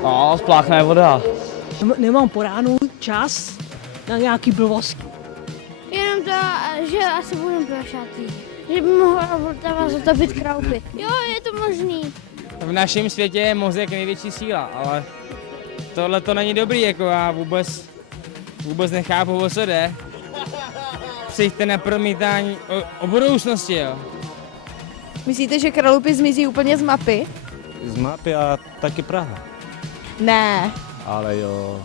No, spláchne voda. Nemám po ránu čas na nějaký blbost. Jenom to, že asi budeme prošatý. Že by mohla Vltava zatopit Kralupy. Jo, je to možný. V našem světě je mozek největší síla, ale tohle to není dobrý, jako já vůbec nechápu, o co jde. Přijďte na promítání o budoucnosti, jo. Myslíte, že Kralupy zmizí úplně z mapy? Z mapy a taky Praha. Ne. Ale jo.